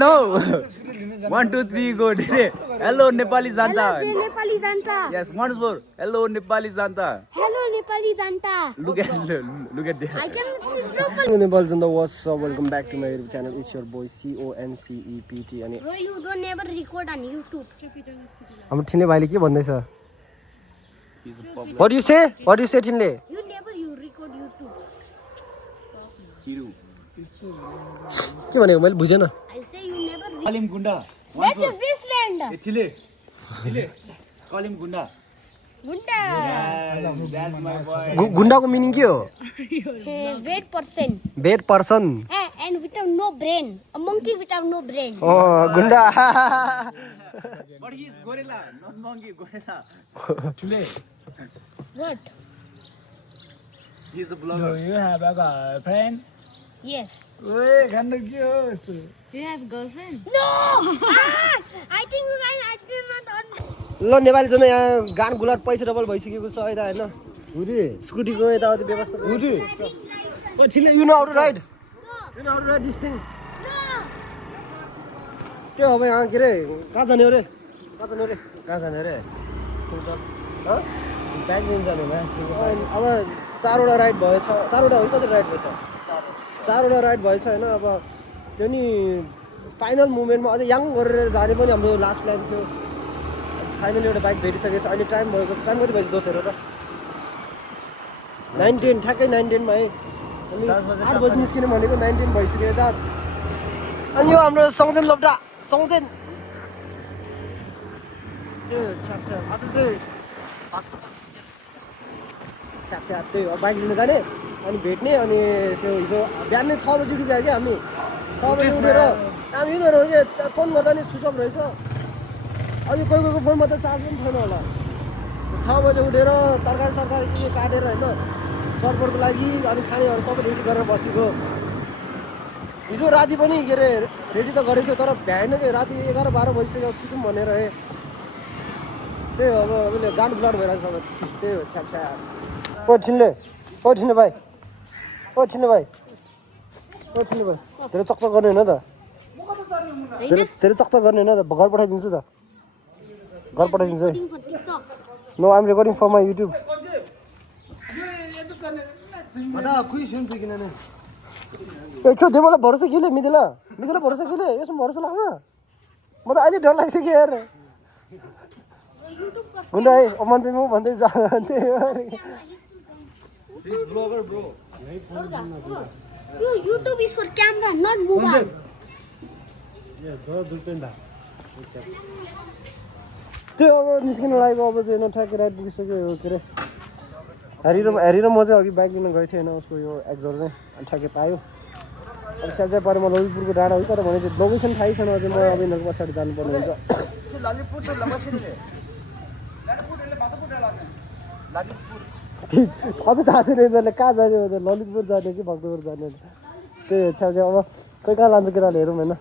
no. 1 2 3 go. Hello Nepali Janta. Hello Nepali Janta. Yes, once more. Hello Nepali Janta. Hello Nepali Janta. Look at there. I can see properly. Nepal Janta, what's up? Welcome back to my YouTube channel. It's your boy CONCEPT. अनि Bro, you don't never record on YouTube. हाम्रो ठिने भाइले के भन्दैछ? What do you say? What do you say ठिनले? You never record YouTube. के भनेको मैले बुझेन. I say you never. Call him Gunda. That's a wristband. Chile. Call him Gunda. Gunda. That's my boy. गुण्डाको meaning के हो? Bad person. Bad person. And without no brain. A monkey without no brain. Oh, गुण्डा. But he's gorilla, not monkey, gorilla. Chile. What? He's a blogger. Do you have a girlfriend? Yes. Wait, can you give? Do you have girlfriend? No! I think you guys are not on. ल नेपाली जन यहाँ गान गुलाट पैसा double भइसकेको छ यता हैन. स्कुटीको यताउति व्यवस्था. ओ छिले you know how to ride? You know how to ride this thing? त्यो अब यहाँ के रे कहाँ जाने हो रे? कहाँ जाने रे? ब्याक दिन जाने मान्छे. अब 4वटा राइड भएछ. 4वटा हो कति राइड भएछ? 4वटा राइड भएछ हैन. अब त्यो नि फाइनल मोमेन्टमा अझै याङ गरेर जाने पनि हाम्रो लास्ट प्लान थियो. फाइनली एउटा बाइक भेटिसकेको छ. अहिले टाइम भएको छ. टाइम कति भएछ दोस्रो त? 9:10 ठ्याक्कै 9:10 मा है. अनि 8 बजे निस्किने भनेको 9:10 भइसक्यो यता. अनि यो हाम्रो सङजेन लोप्टा सङजेन त्यो छ्याप आज चाहिँ छ्याप त्यही हो. बाइक लिन जाने अनि भेट्ने. अनि त्यो हिजो बिहानै 6 बजी उठ्यो क्या हामी. 6 बजी उठेर काम यिनीहरू के फोन गर्दा नि स्विच अफ रहेछ. अहिले कोही फोनमा त चार्ज पनि छैन होला. 6 बजे उठेर तरकारी सरकारी के काटेर होइन चटपटको लागि अनि खानेहरू सबै रेडी गरेर बसेको. हिजो राति पनि के अरे रेडी त गरेको थियो तर भ्याएन कि राति 11-12 बजिसक्यो सुतौँ भनेर है. त्यही हो अब अहिले गान गुलाट भइरहेको छ. त्यही हो छ्याप. ओ ठिने भाइ धेरै चकचक गर्ने होइन त? धेरै चकचक गर्ने होइन त? घर पठाइदिन्छु त. घर पठाइदिन्छु है. No I'm recording for my YouTube. त्यो मलाई भरोसा केले मिदिला भरोसा केले यसमा भरोसा लाग्छ? म त अहिले डर लागिसक्यो यार. गुण्डा है अमन पेमो भन्दै जान्थे. Blogger bro. YouTube is for camera, not mobile. त्यो अब निस्किनु लागेको अब चाहिँ ठ्याक्कै राइड पुगिसक्यो. के अरे हेरेर म चाहिँ अघि बाइक लिन गएको थिएँ होइन. उसको यो एक्जर चाहिँ अनि ठ्याक्कै पायो. अब स्याझै पऱ्यो म ललितपुरको डाँडा हो तर भने चाहिँ लोकेसन थाहै छैन. अझै म अब यिनीहरूको पछाडि जानुपर्ने हुन्छ. अझै थाहा छैन यिनीहरूले कहाँ जाने हो. ललितपुर जाने कि भक्तपुर जाने. त्यही हो छ्याउ अब कोही कहाँ लान्छ केटाले हेरौँ होइन.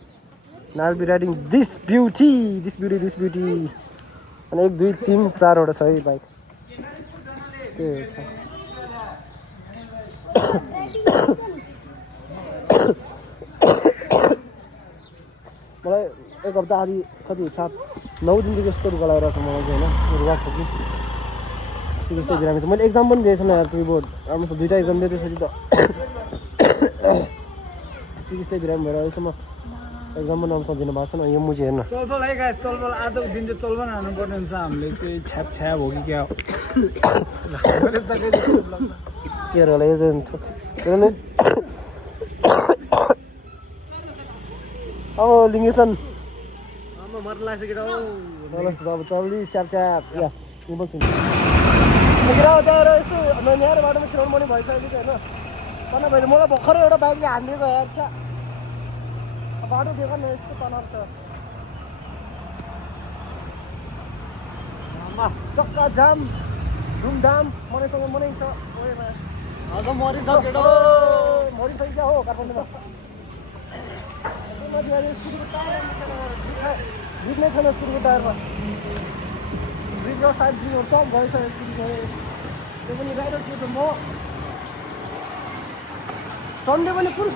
नाल बी राइडिङ दिस ब्युटी. अनि 1 2 3 4वटा छ है बाइक. त्यही हो. मलाई 1 हप्ता आदि कति 7-9 दिनदेखि यस्तो रुगा लागेर छ मलाई चाहिँ होइन. रुगा छ कि 60 ग्राम छ. मैले एक्जाम पनि दिएको छैन यार. किबोर्ड राम्रो 2टा एक्जाम दिएको थिएँ त 60 ग्राम भएर अहिलेसम्म एक्जाम पनि आउनु सक्दिनँ भएको छैन. यो मुजी हेर्न चलफल है गाइस, चलफल आजको दिन चाहिँ चलफल हान्नुपर्ने हुन्छ हामीले चाहिँ. छ्याप हो कि क्या हो के होला यो चाहिँ अब लिङ्गेसन अब चल्दी च्याप या निम्बल सुन्छ त्यहाँबाट यस्तो नयाँ बाटोमा छिराउनु पनि भइसक्यो कि होइन. तनाव भयो. मलाई भर्खरै एउटा बाइकले हानिदिएको यार. छ्या बाटो दिएको न यस्तो तनाव छ. चक्का जाम धुमधाम मनाइसँग मनाइन्छ. मरिसक्यो हो काठमाडौँमा. ब्रिज नै छैन स्कुटीको टायरमा. ब्रिज र साइड ब्रिजहरू सब भइसक्यो स्कुटीको. त्यो पनि राइडर थियो त म. सन्डे पनि कुन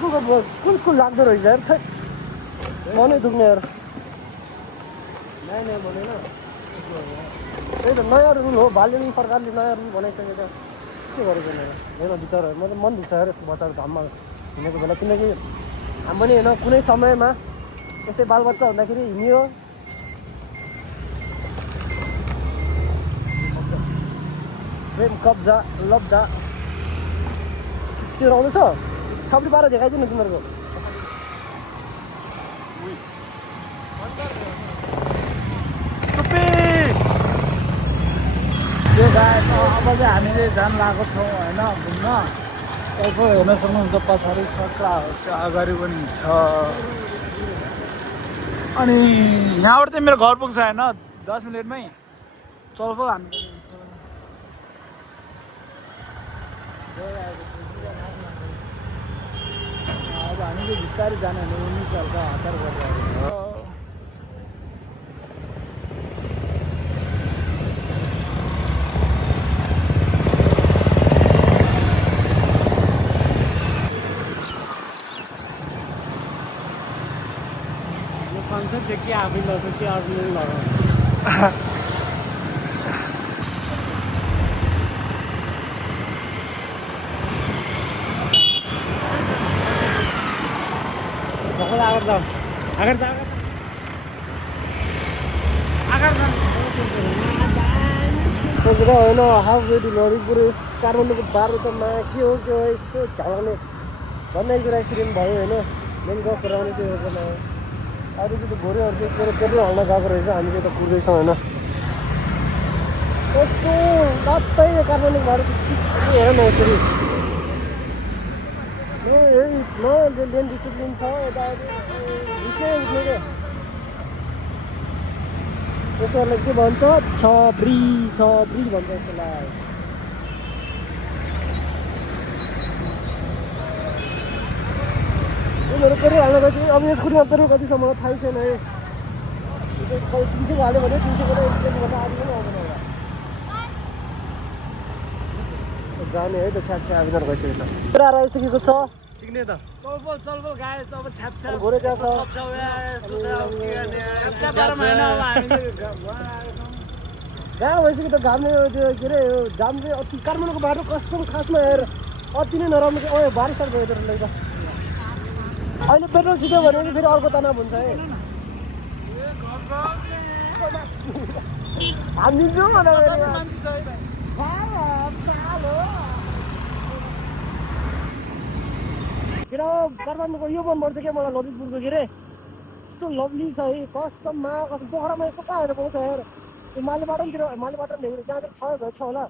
स्कुल लाग्दो रहेछ यार. मनै दुख्ने यार नयाँ भनेन त्यही त नयाँ रुल हो बाल्यौँ सरकारले नयाँ रुल बनाइसकेको छ के गरेको हेर बिचरा म त मन दुख्छ हेर बच्चाहरू धाममा हिँडेको बेला किनकि हामी पनि होइन कुनै समयमा यस्तै बालबच्चा हुँदाखेरि हिँडियो प्रेम कब्जा लब्जा त्यो रहँदैछ छाप्री पारा देखाइदियो न तिमीहरूको त्यो गाइस अब चाहिँ हामीले जान लागेको छौँ होइन घुम्न चौको हेर्न सक्नुहुन्छ पछाडि सक्राहरू चाहिँ अगाडि पनि छ अनि यहाँबाट चाहिँ मेरो घर पुग्छ होइन 10 मिनटमै चौको हामी अब हामी चाहिँ बिस्तारै जाने भने उनी चल्का हतार गरिरहेको छ कन्सेप्ट चाहिँ के आफै लगाउँछ के अर्कोले लगाउँछ होइन हाफवेटी ललितपुर काठमाडौँको बाटो त मा के हो यस्तो झलाउने भन्ने कुरा एक्सिडेन्ट भयो होइन मेन गफ गराउने त्यो अहिले चाहिँ त्यो घोरीहरू चाहिँ पेट्रोल हाल्न गएको रहेछ हामी चाहिँ त कुर्दैछौँ होइन कस्तो टप्पै काठमाडौँको बाटो हेर न यसरी न लेन डिसिप्लिन छ यता उठ्ने क्या यसोहरूलाई के भन्छ छब्री भन्छ यसलाई उनीहरू पेट्रोल हाल्न गएपछि अब यस खुट्टीमा पेट्रोल कति छ मलाई थाहै छैन है 300 हाल्यो भने 300 गर्दा एक्सचेन्ज गर्दा आधी पनि आउँदैन होला जाने है त छ्याप आवेदन भइसकेको छ पुरा आइसकेको छ सिक्ने त चलबल गाइस अब छ्याप घोरे त्यहाँ छ कहाँ भइसक्यो त घामले त्यो के अरे जाम चाहिँ अति काठमाडौँको बाटो कसम खासमा हेर अति नै नराम्रो कि बारिस साल भयो त अहिले पेट्रोल छिट्यो भने फेरि अर्को तनाव हुन्छ है हानिदिन्छु म त केटा काठमाडौँको यो मनपर्छ क्या मलाई ललितपुरको के अरे यस्तो लभली छ है कसममा कसम पोखरामा यस्तो कहाँ हेरेर पाउँछ हेर त्यो माले बाटोतिर माले बाटो ल्याएर त्यहाँ छ होला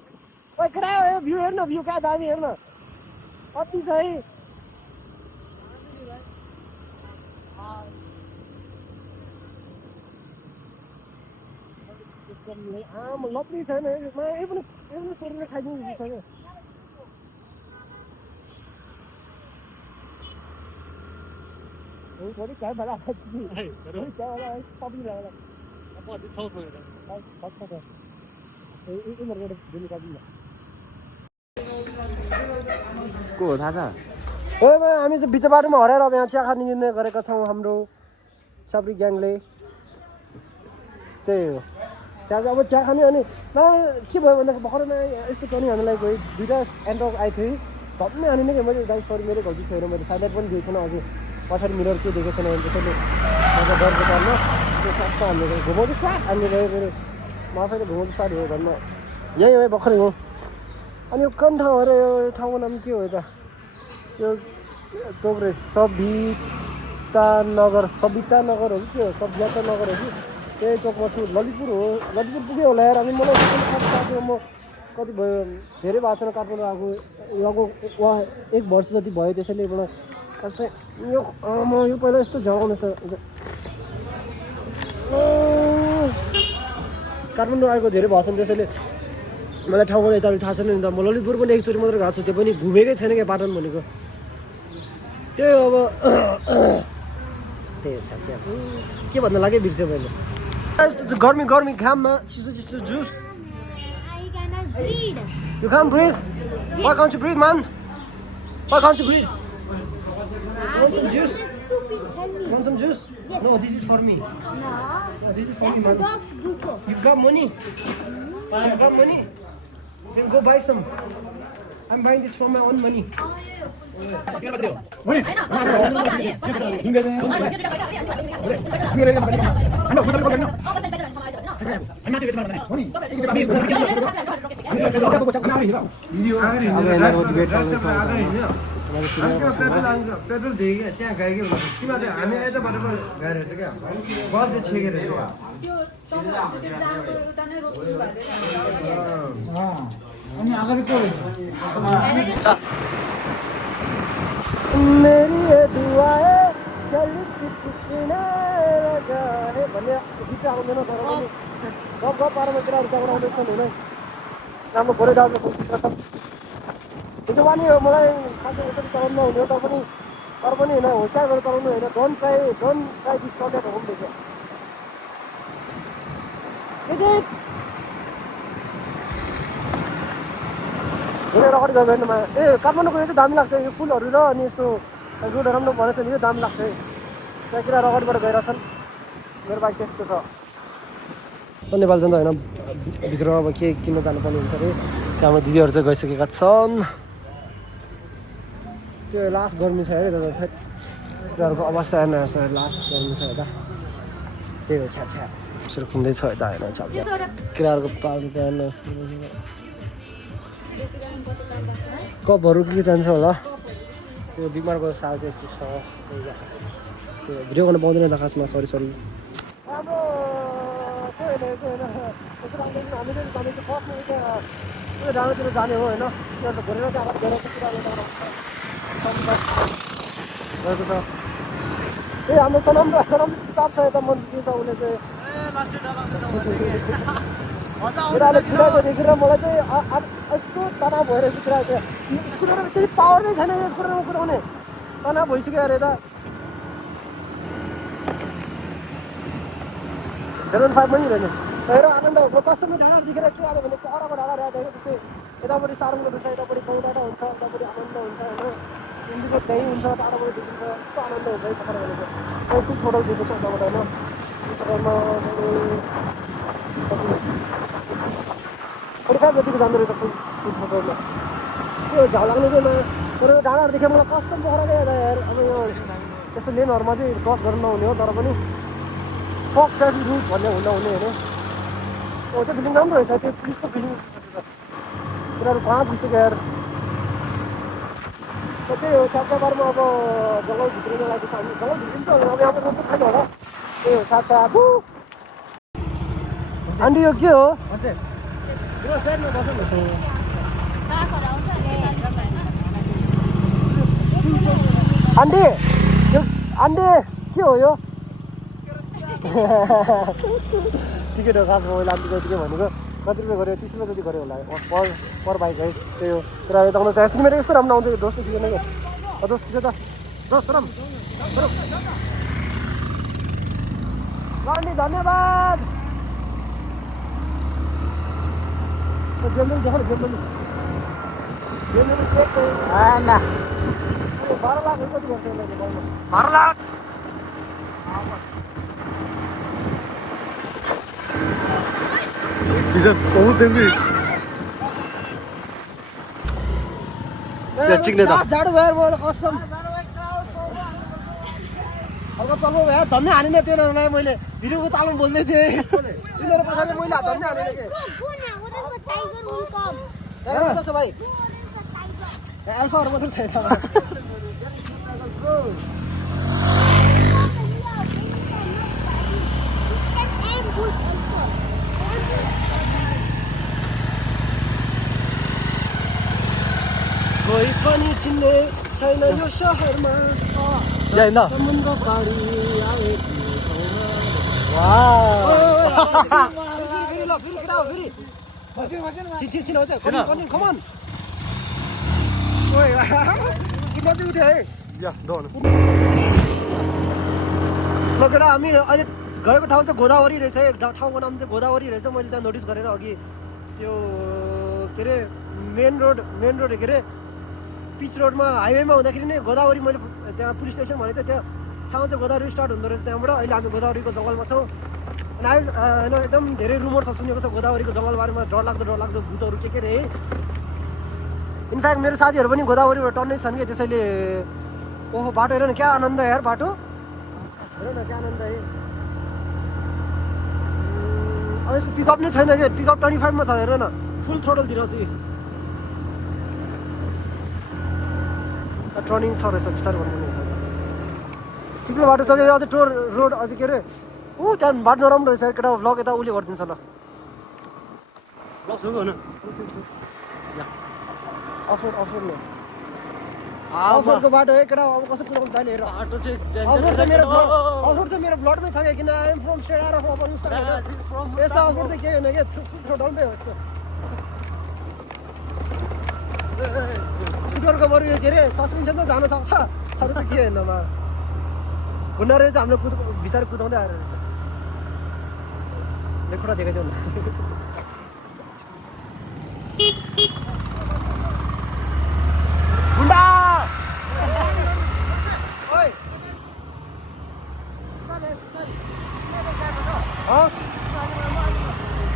ओइ केटा हो भ्यू हेर्न भ्यू कहाँ दामी हेर्न अति छ है आम लप्ली छैन यो पनि सोरेर खाइदिनु सक्यो थोड़ी क्या बड़ा अच्छी है क्या वाला पब्लिक वाला अब बहुत अच्छा हो गया बस हो गया ये मेरे को दिन का भी को थाहा छ ओए हामी चाहिँ बिच बाटोमा हराएर अब यहाँ चिया खाने निर्णय गरेका छौँ हाम्रो छाप्री ग्याङले त्यही हो चिया अब चिया खाने अनि के भयो भन्दा भर्खर यस्तो पनि हामीलाई गयो दुईवटा एन्ड्रक आएको थियो धम्मै हानि नै मैले दाइ सरी मेरो गल्ती थियो मैले साइडलाइट पनि दिएको थिएन अझै पछाडि मिरर के देखेको छैन त्यसैले मलाई डरको कारणमा त्यो सबै हामीले घुमाउँदै स्वाट हामीले गयो मेरो म आफैले घुमाउँदै स्वाट हो भन्न यहीँ हो भर्खरै हो अनि यो कुन ठाउँ अरे यो ठाउँको नाम के हो यता यो चोक रहेछ सबिता नगर हो कि के हो सभ्यता नगर हो कि त्यही चोकमा छु ललितपुर हो ललितपुर पुग्यो होला यार अनि मलाई म कति भयो धेरै भएको छैन काठमाडौँ आएको वहाँ 1 वर्ष जति भयो त्यसैले मलाई कसै यो पहिला यस्तो झगाउने छ काठमाडौँ आएको धेरै भएको छैन त्यसैले मलाई ठाउँमा यताले थाहा छैन नि त म ललितपुर पनि एकचोटि मात्र गएको छु त्यो पनि घुमेकै छैन क्या पाटन भनेको त्यही अब त्यही छ के भन्न लाग्यो बिर्स्यो मैले यस्तो गर्मी घाममा चिसो juice You can't breathe? Why can't you breathe, man? Why can't you breathe? Want some juice? Want some juice? Yes. No, this is for me. No. This is for That's me, the man. dog's Duco. You've got money? You've got money? Then go buy some. I'm buying this from my own money. Petrol दिए क्या त्यहाँ गए कि तिमीहरूले हामी यताबाट गएर चाहिँ क्या बसले छेकेर अनि अगाडि को रहेछ मेरी ये दुआएं चलती किसने लगाए भन्ने गीत आउँदैन तर पनि गफ गफ पारेर कुरा रुचाउन आउँदैछन् होइन राम्रो घोरै दाजु चित्र छ त्यसो भने मलाई खासै यसरी चलाउनु नहुने हो तर पनि होइन होसियार गरेर चलाउनु होइन don't try this content home रहेछ हेरेर अगाडि गयो भेट्नुमा ए काठमाडौँको यो चाहिँ दामी लाग्छ यो फुलहरू र अनि यस्तो रोडहरू राम्रो भनेको छ नि यो दामी लाग्छ है त्यहाँ केटाहरू अगाडिबाट गइरहेछन् मेरो बाइक चाहिँ यस्तो छ नेपाल जाँदा होइन भित्र अब के किन्न जानुपर्ने हुन्छ अरे त्यहाँ दिदीहरू चाहिँ गइसकेका छन् त्यो लास्ट गर्मी छ है केटाहरूको अवस्था हेर्न छ लास्ट गर्मी छ यता त्यही हो छ्याप छ्याप यसरी खिन्दैछ यता होइन छ्याप छ्याप केटाहरूको पाल्नु हेर्न कपहरू के जान्छ होला त्यो बिमारको साल चाहिँ यस्तो छ त्यो भिडियो गर्न पाउँदैन त खासमा सरी अब त्यो हामीले डाँडातिर जाने हो होइन त्यो घोरेर चाहिँ अगाडि गएर गएको छ ए हाम्रो सनम चुपचाप छ यता मन के छ उसले चाहिँ केटाले कुदाएको देखेर मलाई चाहिँ यस्तो तनाव भएर कुदाएको स्कुटरमा त्यही पावर नै छैन यो स्कुटरमा कुदाउने तनाव भइसक्यो अरे यता 0.5 पनि रहेन तर आनन्द कसैले डाँडा देखेर के आयो भने परको डाँडा रहेको जस्तै यतापट्टि सारङको हुन्छ यतापट्टि कौडाटा हुन्छ यतापट्टि आनन्द हुन्छ होइन इन्डिको त्यहीँ हुन्छ टाढाबाट देखिन्छ यस्तो आनन्द हुन्छ है पखार भनेको यसो छोटो दिएको छ यताबाट होइन इन्स्टाग्राममा 45 जतिको जाँदो रहेछ फुल फोटोमा त्यो झाउ लाग्ने चाहिँ तर यो डाँडाहरू देखेर मलाई कस्तो पक्रा गयो यार अब यो त्यस्तो लेनहरूमा चाहिँ क्रस गर्नु नहुने हो तर पनि फक ट्राफिक रुल्स भन्ने हुने होइन हो त्यो फिलिङ राम्रो रहेछ त्यो पुलिसको फिलिङ कुराहरू कहाँ पुगिसक्यो यार त्यही हो छापछापमा अब जङ्गल भित्रिन लागेको छ हामी जङ्गल भित्रिन्छ अब यहाँ रोड छैन होला त्यही हो छापछाप आन्टी यो के हो आन्टी के हो यो टिकट हो खासमा मैले आन्टीको यतिकै भनेको कति रुपियाँ गऱ्यो 30 रुपियाँ जति गऱ्यो होला पर बाइक है त्यही हो तर यता आउनु चाहिँ सिनेमा यस्तो राम्रो आउँछ दोस्त दिएन क्या दोस्त छ त दोस्त राम आन्टी धन्यवाद देखो चेक छ 12 लाख कति गर्छ 12 लाख बहुत देंगे चिक्ने झाडु भयो म कसम हल्का चल्नु भयो धन्ने हानेन त्योलाई मैले भिडियोको तालमा बोल्दै थिएँ तिनीहरू पछाडि मैले धन्ने हानेन के टाइगर छ भाइ अल्फाहरू मात्रै छ यता कोही पनि चिन्ने छैन यो सहरमा समुद्र पारी हामी अहिले गएको ठाउँ चाहिँ गोदावरी रहेछ ठाउँको नाम चाहिँ गोदावरी रहेछ मैले त्यहाँ नोटिस गरेर अघि त्यो के अरे मेन रोड के अरे पिच रोडमा हाइवेमा हुँदाखेरि नै गोदावरी मैले त्यहाँ पुलिस स्टेसन भनेको थिएँ त्यहाँ ठाउँ चाहिँ गोदावरी स्टार्ट हुँदो रहेछ त्यहाँबाट अहिले हामी गोदावरीको जङ्गलमा छौँ अनि अहिले होइन एकदम धेरै रुमर छ सुनेको छ गोदावरीको जङ्गलबारेमा डरलाग्दो भूतहरू के रे इनफ्याक्ट मेरो साथीहरू पनि गोदावरीबाट टन्नै छन् कि त्यसैले ओहो बाटो हेर न क्या आनन्द यार बाटो हेर न क्या आनन्द है अब यसको पिकअप नै छैन कि पिकअप 25 मा छ हेर न फुल थ्रोटल दिइरहेछ टर्निङ छ रहेछ बिस्तारै भन्नु छ ठिकै बाटो छ अझै टोर रोड अझै के अरे ऊ त्यहाँ बाटो नराम्रो रहेछ केटा भ्लग यता उसले गरिदिन्छ ल ब्लक हो न अफरोड न अफरोडको बाटो है केटा अब कसरी कुदाउँछ दाइले हेर बाटो चाहिँ अफरोड चाहिँ मेरो ब्लडमै छ किन I am from state of अपन यस्तो अफरोड चाहिँ केही होइन क्या थ्रो डल्पै हो यस्तो स्कुटरको बरु यो के अरे सस्पेन्सन त जान सक्छ अरू त के होइन बा हुँदो रहेछ हामीले बिस्तारै कुदाउँदै आएर रहेछ लेखुटा देखाइदेऊ न गुन्डा ओइ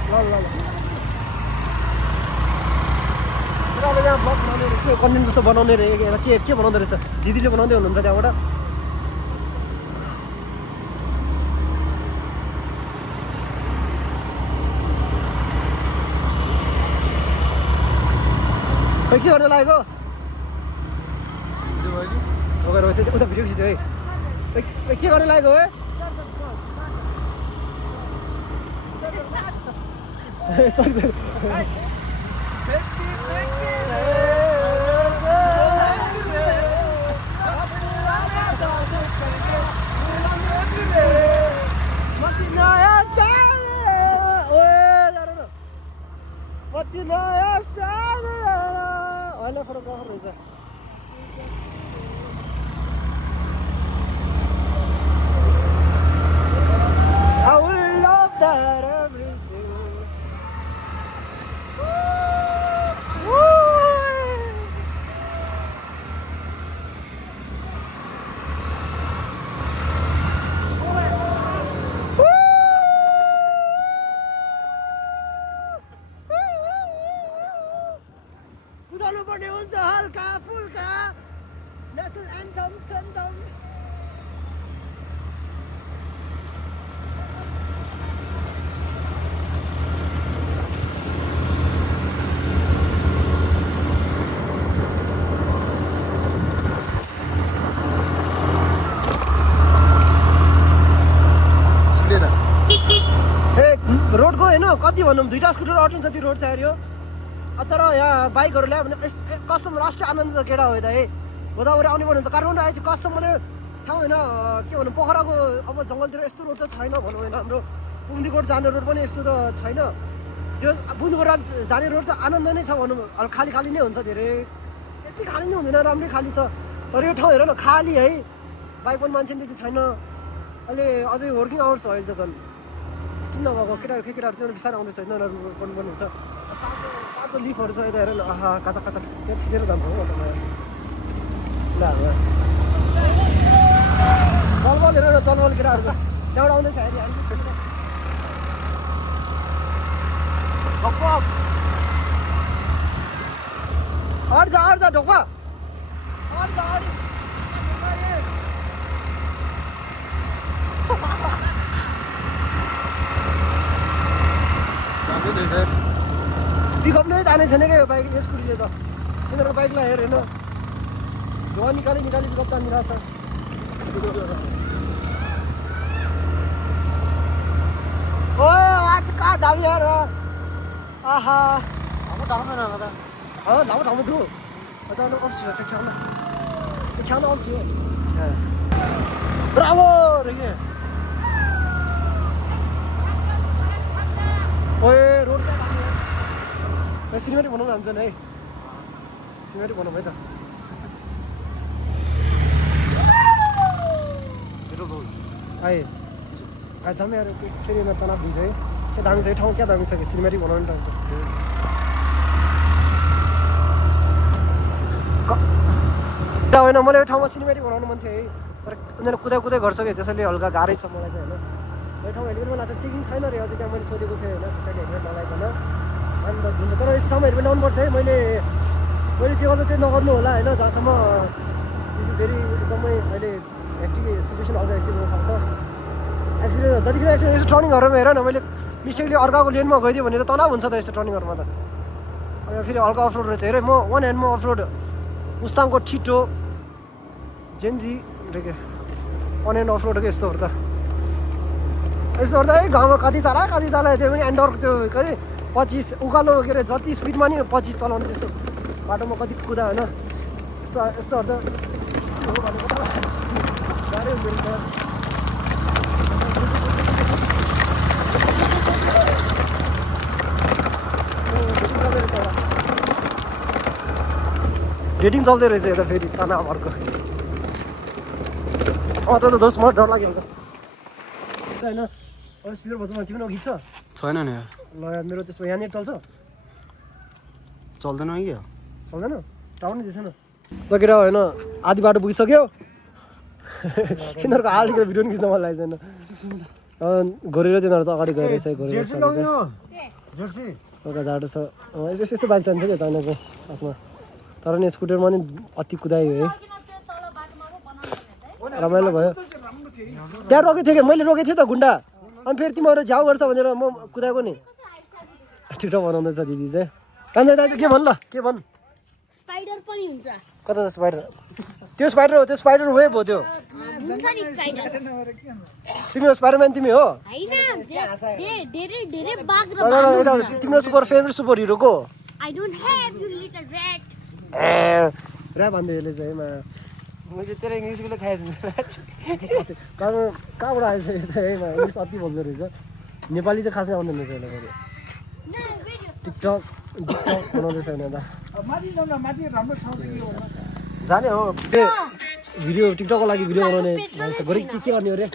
ल अब यहाँ ब्लग बनाउने के कन्टेन्ट जस्तो बनाउने रे के बनाउँदो रहेछ दिदीले बनाउँदै हुनुहुन्छ त्यहाँबाट खै के गर्न लागेको उता भिडियो खिच्यो है के गर्न लागेको है सरी अहिले फोटोग्राफर रहेछ I will love that everything. कुदाउनु पर्ने हुन्छ हल्का फुल्का नेसनल एन्थम सेन्थम रोडको होइन कति भनौँ 2टा स्कुटर अटिन्छ त्यो रोड चाहिँ यो तर यहाँ बाइकहरू ल्यायो भने कसम राष्ट्रिय आनन्द केटा हो त है गोदावरी आउने भन्नुहुन्छ काठमाडौँ आएपछि कसम मैले ठाउँ होइन के भनौँ पोखराको अब जङ्गलतिर यस्तो रोड त छैन भनौँ होइन हाम्रो बुन्दीकोट जाने रोड पनि यस्तो त छैन त्यो बुन्दीकोट जाने रोड चाहिँ आनन्द नै छ भनौँ अब खाली नै हुन्छ धेरै यति खाली नै हुँदैन राम्रै खाली छ तर यो ठाउँ हेर न खाली है बाइक पनि मान्छे त्यति छैन अहिले अझै वर्किङ आवर्स हो अहिले त झन् किन नभएको केटाहरू त्यो बिस्तारै आउँदैछ होइन गर्नु पनि हुन्छ काँचो लिफहरू छ यता हेर न आहा काँचा त्यो थिचेर जान्छ हो ल चलबल हेर न चलबल केटाहरूको त्यहाँबाट आउँदैछ हेरी अर्जा ढोका पिकअप नै जाने छैन क्या यो बाइक स्कुटीले त यिनीहरूको बाइकलाई हेर हेर्न धुवा निकाली पिकअप तानिरहेको छ ओए आज कहाँ धामी यार आहा हाम्रो ठाउँमा नभए त लामो ठाउँमा छु अझ अल्छी हो त्यो ख्याउन अल्छी हो ब्राभो रे के ओए रोड सिनेमेटिक बनाउनु हान्छ नि है सिनेमेटिक बनाउँ है त आए जाम यार फेरि न तनाव दिन्छ है क्या दामी छ ठाउँ क्या दामी छ कि सिनेमेटिक बनाउने ठाउँ होइन मलाई यो ठाउँमा सिनेमेटिक बनाउनु मन थियो है तर उनीहरू कुदाइ गर्छ कि त्यसैले हल्का गाह्रै छ मलाई चाहिँ होइन यो ठाउँ हेल्मेट मलाई लाग्छ चेकिङ छैन रे अझै त्यहाँ मैले सोधेको थिएँ होइन त्यसैले हेल्मेट लगाइकन अन्त धुनु तर यस्तो ठाउँमा हेल्मेट लाउनुपर्छ है मैले जे गर्दा त्यो नगर्नु होला होइन जहाँसम्म इज भेरी एकदमै अहिले हेक्टिक सिचुएसन अझ हेक्टिक हुनसक्छ एक्सिडेन्ट जतिखेर एक्सिडेन्ट यस्तो टर्निङहरूमा हेर न मैले मिस्टेकले अर्काको लेनमा गइदियो भने त तनाव हुन्छ त यस्तो टर्निङहरूमा त अब फेरि हल्का अफरोड रहेछ हेर म वान ह्यान्डमा अफरोड मुस्ताङको ठिटो जेन्जी के वान ह्यान्ड अफरोड के यस्तोहरू त यस्तोहरू त है गाउँमा कति चाला त्यो पनि एन्डर त्यो कति 25 उकालो के अरे जति स्पिडमा नि 25 चलाउने त्यस्तो बाटोमा कति कुदा होइन यस्तोहरू त गाह्रै हुन्छ डेटिङ चल्दै रहेछ यता फेरि तनाव अर्को समात त दोस्त मलाई डर लाग्यो होइन अब स्पिकर बजाउनु तिमी अघि छ छैन नि ल यार मेरो त्यसमा यहाँनिर चल्छ चल्दैन कि चल्दैन टाउन दिएछ न सकेर होइन आधी बाटो पुगिसक्यो तिनीहरूको हाल भिडियो पनि खिच्न मन लागेको छैन घोरेर तिनीहरू चाहिँ अगाडि गएर हल्का जाडो छ यस्तो बाइक चाहिन्छ क्या चाहिने चाहिँ खासमा तर नि स्कुटरमा नि अति कुदायो है रमाइलो भयो त्यहाँ रोकेको थियो कि मैले रोकेको थिएँ त गुन्डा अनि फेरि तिमीहरू झ्याउ गर्छ भनेर म कुदाएको नि ठिटो बनाउँदैछ दिदी चाहिँ कान्छा दाजु के भन् ल के भन् स्पाइडर पनि हुन्छ कता छ स्पाइडर त्यो स्पाइडर वेब हो त्यो हुन्छ नि स्पाइडर तिमी हो स्पाइडरम्यान तिमी हो हैन धेरै बाघ र तिम्रो सुपर फेभरेट सुपर हिरो को I don't have you little rat rap भन्दै यसले चाहिँ म चाहिँ तेरो इङ्ग्लिसको खाइदिन्छु कहाँबाट आएछ यो चाहिँ इङ्ग्लिस अति बोल्दो रहेछ नेपाली चाहिँ खासै आउँदैन रहेछ यसलाई फेरि टिकटक बनाउँदैछ होइन जाने हो भिडियो टिकटकको लागि भिडियो बनाउने गरी के गर्ने अरे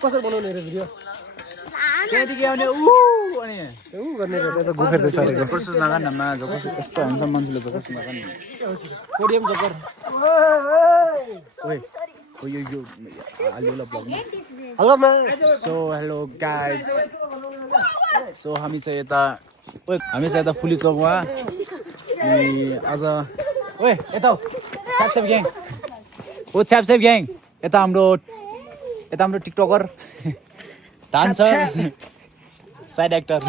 कसरी बनाउने अरे भिडियो त्यहाँदेखि आउने गर्ने रहेछ गुफेर्दैछ जबरजस्त नगर्न नमा जबरजस्त यस्तो ह्यान्डसम मान्छेले जबरजस्त नगर्न पोडियम जकर यो अलिअलि ब्लगमा हल्का सो हेलो गाइज सो हामी चाहिँ यता फुली चौकमा आज ओए यता छ्यापछ्याप ग्याङ छ्यापछ्याप ग्याङ यता हाम्रो TikToker dancer side actor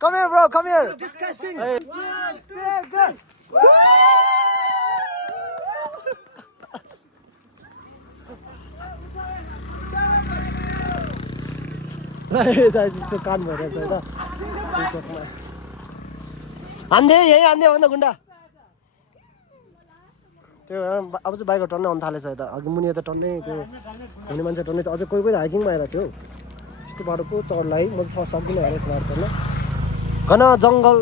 Come here, bro. Come here. Discussing. Hey. यस्तो कान भइरहेछ त हान्दै यही हान्दै हो नि त गुन्डा त्यो अब चाहिँ बाइकहरू टन्नै आउनु थालेछ यता अघि मुनि यता टन्नै त्यो हुने मान्छे टन्नै त अझै कोही हाइकिङमा आएर थियो यस्तो बाटो पो चढ्लाई म त सक्दिनँ हेरेँ यस्तो बाटो चढ्न घना जङ्गल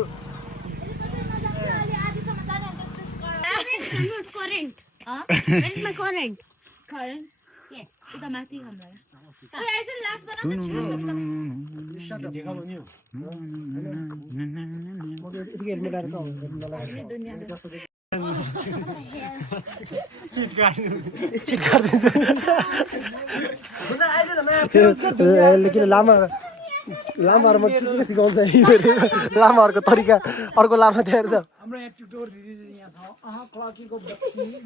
लामाहरूमा के सिकाउँछ लामाहरूको तरिका अर्को लामा दिएर त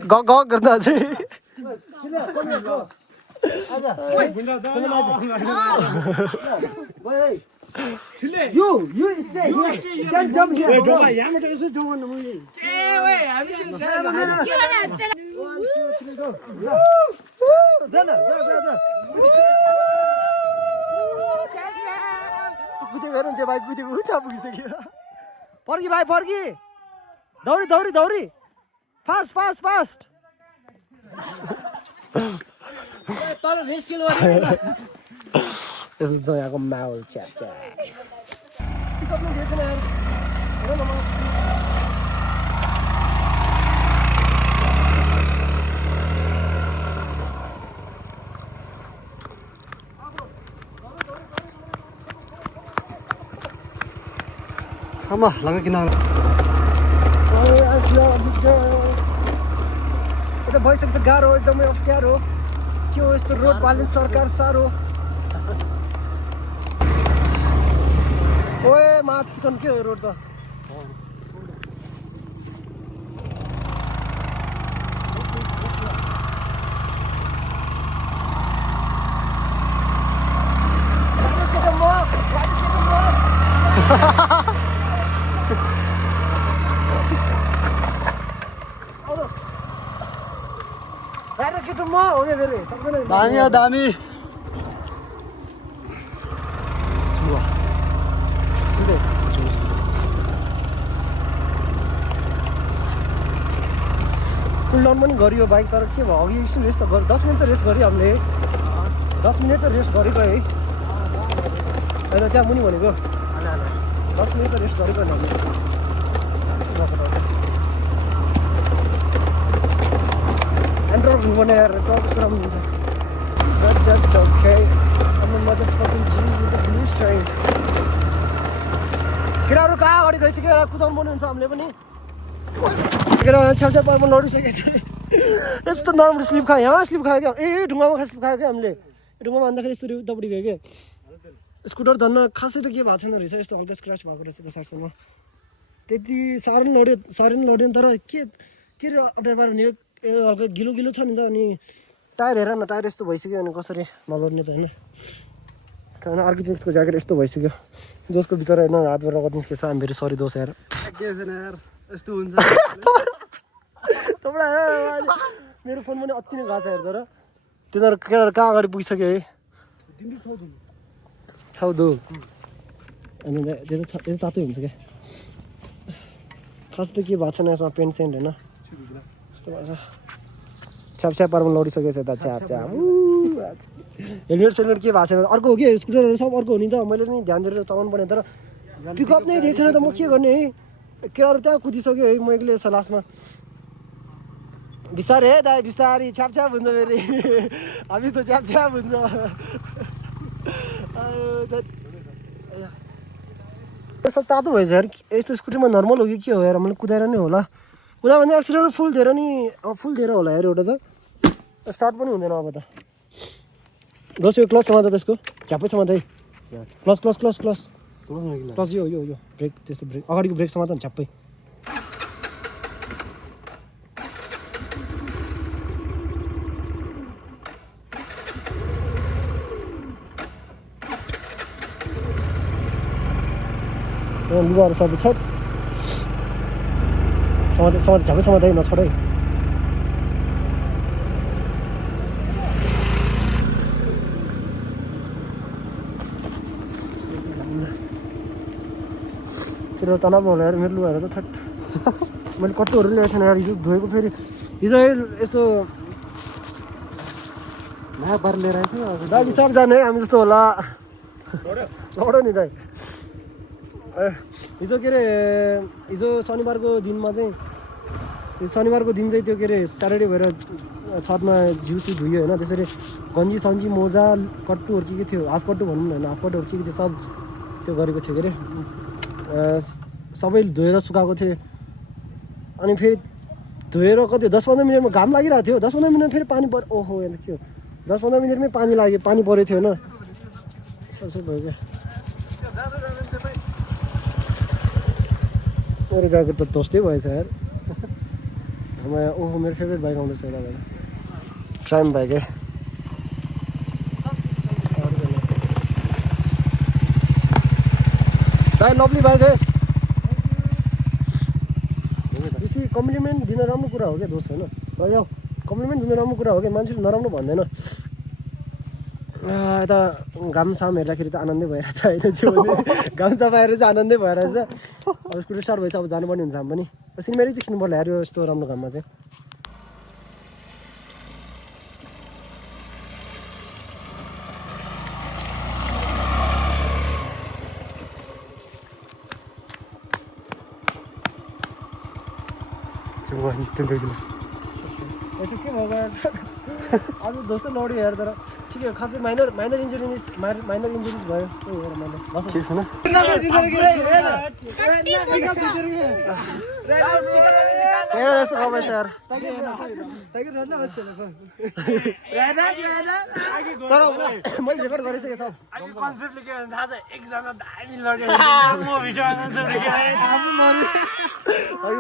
गक गर्दा चाहिँ You stay here. Don't jump here. Wait, don't. Yamato is don't want to move. Hey, wait. I'm just. 1, 2, 3, go. Zana. Cha. कुदे गरे नि त्यो भाइ कुदेको उता पुगिसक्यो पर्की भाइ पर्की दौडी फास्ट तर रेस खेल This is like a maul chat. आमा लगा किन यता भइसक्छ गाह्रो एकदमै अप्ठ्यारो के हो यस्तो रोड बालिन सरकार साह्रो ओए माथ चिकन के हो रोड त दामी हो दामी कुलडाउन पनि गरियो बाइक तर के भयो अघि एकछिन रेस्ट त गर्यो 10 मिनट त रेस्ट गर्यो हामीले 10 मिनट त रेस्ट गरेको है होइन त्यहाँ मुनि भनेको 10 मिनट त रेस्ट गरेको होइन हामीले एन्ड्रोइड हुनुपर्ने यार कस्तो राम्रो हुन्छ That's okay. I'm a motherfucking G with the blue string. केटाहरू कहाँ अगाडि गइसक्यो एउटा कुदाउनु पर्ने हुन्छ हामीले पनि केटा छेउछाउ पारमा लडिसकेको छ यस्तो नराम्रो स्लिप खायो यहाँ स्लिप खायो क्या ए ढुङ्गामा स्लिप खायो क्या हामीले ढुङ्गामा हान्दाखेरि यसरी उतापट्टि गयो क्या स्कुटर धन्न खासै त के भएको छैन रहेछ यस्तो हल्का स्क्राच भएको रहेछ त साथसम्म त्यति साह्रो नि लड्यो तर के अरे अप्ठ्यारो पार हुने हल्का गिलो छ नि त अनि टायर हेर न टायर यस्तो भइसक्यो अनि कसरी नलड्ने त होइन कारण आर्किटेक्टको ज्याकेट यस्तो भइसक्यो दोषको भित्र होइन हातबाट रगत निस्केछ हामी फेरि सरी दोष यार के छैन यार यस्तो हुन्छ तपाईँ मेरो फोन पनि अति नै गएको छ हेर्दा र तिनीहरू केटाहरू कहाँ अगाडि पुगिसक्यो है छाउदो अनि त्यो त तातै हुन्छ क्या खास त के भएको छैन यसमा पेन्ट सेन्ट होइन यस्तो भएको छ छ्याप पारमा लडिसकेको छ त छ्याप हेलमेट सेलमेट के भएको छैन अर्को हो कि स्कुटरहरू सब अर्को हो नि त मैले नि ध्यान दिएर चलाउनु पर्ने तर पिकअप नै दिएको छैन त म के गर्ने है केटाहरू त्यहाँ कुदिसक्यो है म एक्लै छ लास्टमा बिस्तारै है दाइ बिस्तारै छ्याप हुन्छ फेरि हामी त छ्याप हुन्छ यस्तो तातो भएछ यार यस्तो स्कुटीमा नर्मल हो कि के हो यार मैले कुदाएर नै होला कुदा भने एक्सिडेन्ट फुल दिएर होला यार एउटा त स्टार्ट पनि हुँदैन अब त दोस् यो क्लच समात त्यसको झ्यापै समात है क्लच यो ब्रेक त्यस्तो ब्रेक अगाडिको ब्रेक समात नि झ्यापै लुगाहरू सबै छ झ्यापै समात है नछोड है तेरो तनाव होला यार मेरो लुगाहरू त थट मैले कट्टोहरू ल्याएको छैन यार हिजो धोएको फेरि हिजो यस्तो नयाँ पार लिएर आएको थियो दाइ बिस्तार जाने हामी जस्तो होला लड नि दाइ हिजो के अरे हिजो शनिबारको दिनमा चाहिँ शनिबारको दिन चाहिँ त्यो के अरे स्याटरडे भएर छतमा जिउसी धुयो होइन त्यसरी गन्जी सन्जी मोजा कट्टुहरू के थियो हाफ कट्टु भनौँ न होइन हाफ कट्टुहरू के थियो सब त्यो गरेको थियो के अरे सबै धोएर सुकाएको थिएँ अनि फेरि धोएर कति 10-15 मिनटमा घाम लागिरहेको थियो 10-15 मिनट फेरि पानी पऱ्यो ओहो यहाँ के हो 10-15 मिनटमै पानी लाग्यो पानी परेको थियो होइन सबसे भयो क्या मेरो ज्याकेट त दोस्तै भएछ यार ओहो मेरो फेभरेट बाइक आउँदैछ यता भएर ट्राइम बाइक है दाइ लभली बाइक है बेसी कम्प्लिमेन्ट दिन राम्रो कुरा हो क्या दोस्त होइन सही हो कम्प्लिमेन्ट दिन राम्रो कुरा हो क्या मान्छेले नराम्रो भन्दैन यता घामसाम हेर्दाखेरि त आनन्दै भइरहेछ होइन घामसाम आएर चाहिँ आनन्दै भइरहेछ अब स्कुटर स्टार्ट भएछ अब जानुपर्ने हुन्छ हामी पनि सिनेमेटिक चाहिँ खिच्नु पर्ला हेऱ्यो यस्तो राम्रो घाममा चाहिँ के भयो आज जस्तो लड्यो हेर तर ठिकै हो खासै माइनर इन्जुरिज भयो त्यही भएर मैले बस ठिक छैन यस्तो खबर सर तर मैले रेकर्ड गरिसकेँ सर अघि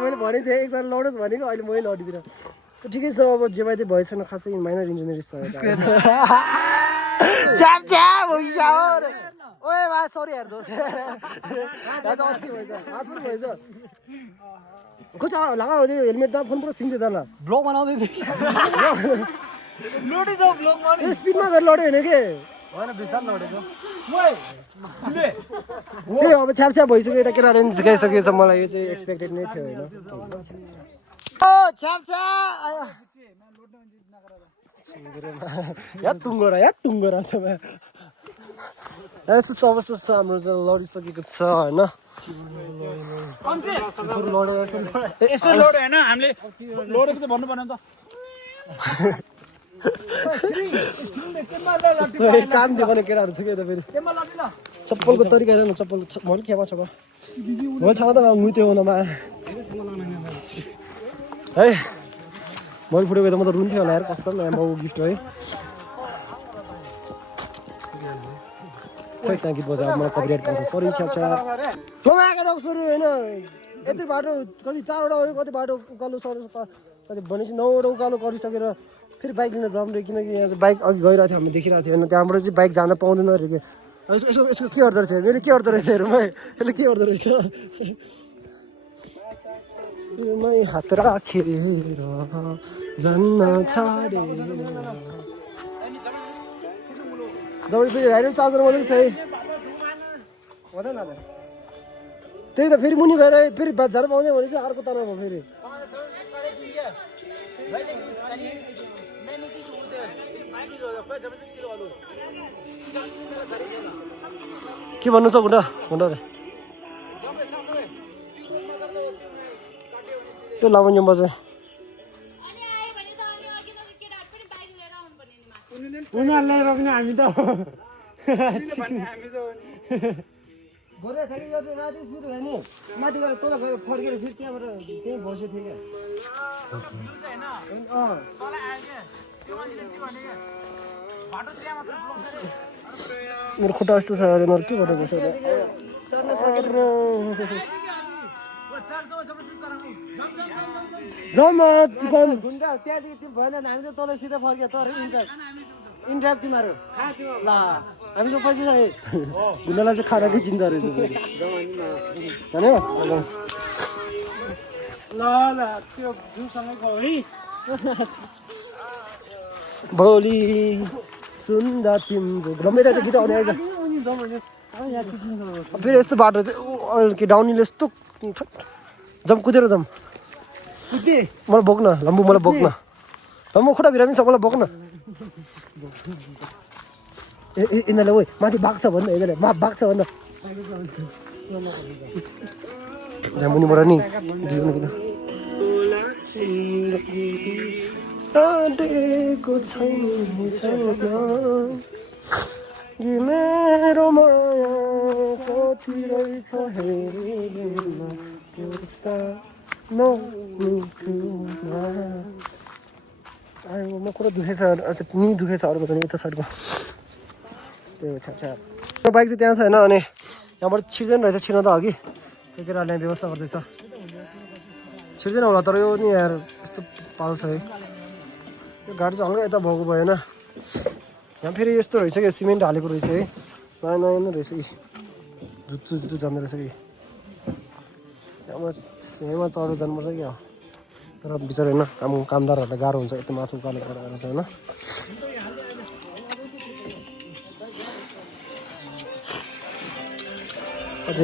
मैले भनेको थिएँ एकजना लडोस् भनेको अहिले मै लडिदिनँ ठिकै छ अब जे भए भएछ न खासै माइनर इन्जिनियरिङ छ ओए बा सरी यार दोस्त हात पनि भएछ खोइ लगाओ त्यो हेलमेट त फोन पुरा सिन्थ्यो त ल ब्लग बनाउँदै थिएँ स्पिडमा गरेर लड्यो होइन के होइन विशाल लडेको त्यही अब छ्याप भइसक्यो यता केटाहरू पनि झिकाइसकेको छ मलाई यो चाहिँ एक्सपेक्टेड नै थियो होइन या तुङ्गोरा यस्तो अवस्था छ हाम्रो चाहिँ लडिसकेको छ होइन यसो लोड होइन हामीले लोडेको त भन्नु पर्ने त काम देखाउने केटाहरू छ क्या फेरि चप्पलको तरिका हेर न चप्पल मैले खेमा छ मैले छ त मुइत्यो हुनमा है मैले फुटेको त म त रुन्थ्यो होला यार कस्तो बाउ गिफ्ट है खै त्यहाँ गीत बजाएर मलाई कपिराइट पाउँछ सरी छ्याप्छ आएको सुरु होइन यति बाटो कति 4वटा हो कति बाटो उकालो सर कति भनेपछि 9वटा उकालो गरिसकेर फेरि बाइक लिन जाऊँ रे किनकि यहाँ चाहिँ बाइक अघि गइरहेको थियो हामीले देखिरहेको थियो होइन त्यहाँबाट चाहिँ बाइक जान पाउँदैन अरे कि यसको के गर्दो रहेछ मेरो के गर्दो रहेछ हेरौँ है यसले के गर्दो रहेछ मै हात राखेर जान्न छाडे जब फेरि चार्जर मात्रै छ है हुँदैन त्यही त फेरि मुनि गएर फेरि बात झार पाउँदैन भनेपछि अर्को तनाव भयो फेरि के भन्नु छ गुन्डा रे त्यो लावन्यमा चाहिँ उनीहरूलाई रोक्ने हामी त भरे खाली गर्दै राति सुरु भयो नि माथि गएर तल गएर फर्केर फेरि त्यहाँबाट त्यहीँ बसेको थियो क्या मेरो खुट्टा यस्तो छ अरे के गर्नु पर्छ गुन्डा त्यहाँदेखि त्यो भएन हामी त तल सिधा फर्क्यो तर इन्ट्राप तिमीहरू ल हामीसँग पैसा छ गुन्डालाई चाहिँ खानाकै चिन्ता रहेछ ल त्यो जुसँग गयो है भोलि सुन्दा तिम्रो रमाइलो चाहिँ गीत आउने आइज फेरि यस्तो बाटो चाहिँ के डाउनीले यस्तो जम कुदेर जम मलाई बोक्न लम्बु मलाई बोक्न लम्बु खुट्टा बिरामी छ मलाई बोक्न ए यिनीहरूले ओइ माथि बाघ छ भन्नु यिनीहरूले बाघ छ भन्नु त्यहाँ मुनिबाट नि दिनु किन मेरो माया कति रहेछ म कुरा दुखेछ नि दुखेछ अरूको पनि यता साइडको त्यो छ्याप बाइक चाहिँ त्यहाँ छ होइन अनि यहाँबाट छिर्दैन रहेछ छिर्न त अघि त्यो केटाहरूले व्यवस्था गर्दैछ छिर्दैन होला तर यो नि यार यस्तो पाल्छ है यो गाडी चाहिँ हल्का यता भएको भयो होइन यहाँ फेरि यस्तो रहेछ कि सिमेन्ट हालेको रहेछ है नयाँ नयाँ नै रहेछ कि जुत्तु जाँदो रहेछ कि यहाँमा चढेर जानुपर्छ क्या तर बिचरा होइन कामदारहरूलाई गाह्रो हुन्छ यति माथि उकालो गरेर रहेछ होइन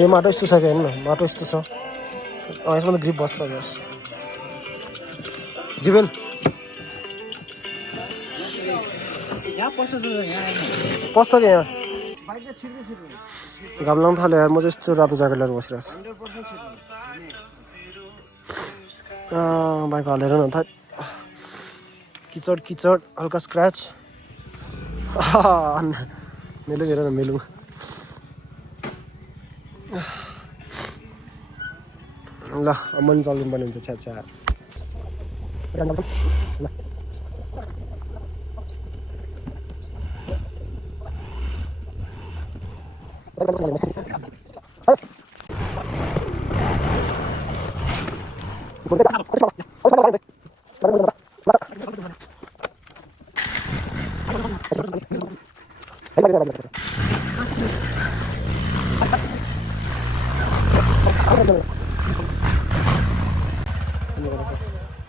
यो माटो यस्तो छ कि हेर्नु न माटो यस्तो छ यसमा त ग्रिप बस्छ यस जिबेल पस्छ क्या यहाँ घाम लाग्नु थाल्यो यार म चाहिँ यस्तो रातो ज्याकेट लिएर बसिरहेको छु बाइक हालेर न त किचड हल्का स्क्रैच मेलुङ हेर न मेलुङ ल मन चल्नु पर्ने हुन्छ छ्या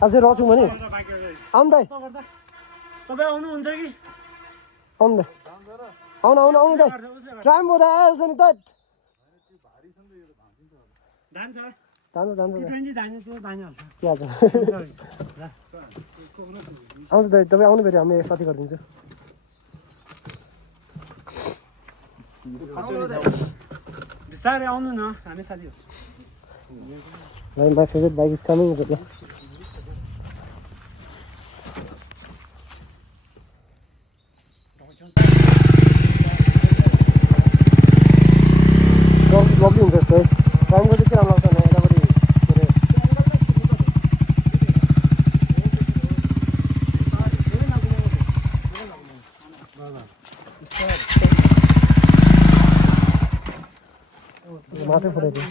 अझै रचौँ भने आउनु दाइ तपाईँ आउनुहुन्छ कि आउनु दाइ आउनु दाइ टाइम हुँदा आइहाल्छ नि त धान्छ जान्छ धान्छ त्यो धान्छ के आज आउँछ दाइ तपाईँ आउनु फेरि हामी साथी गरिदिन्छु बिस्तारै आउनु न हामी साथी My favorite bike is coming. Lovely हुन्छ यस्तो है टाइमको चाहिँ के राम्रो लाग्छ भने यतापट्टि के अरे माथि फुटाइदियो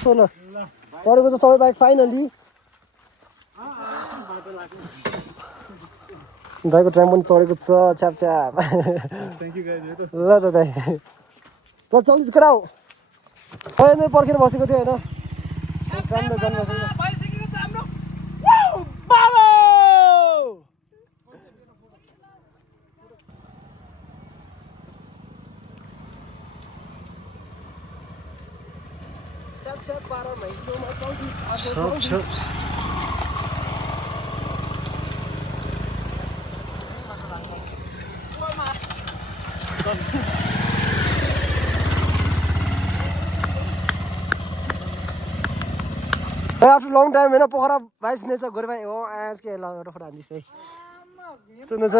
सोलो चढेको त सबै बाइक फाइनली दाइको टाइम पनि चढेको छ छ्याप छ्याप ल त दाइ ल चल्दैछ केटा हो अहिले पर्खेर बसेको थियो होइन After long time, होइन पोखरा भाइस नै छ गोरे भाइ हो आज के ल एउटा फोटो हान्दिस् है यस्तो हुँदैछ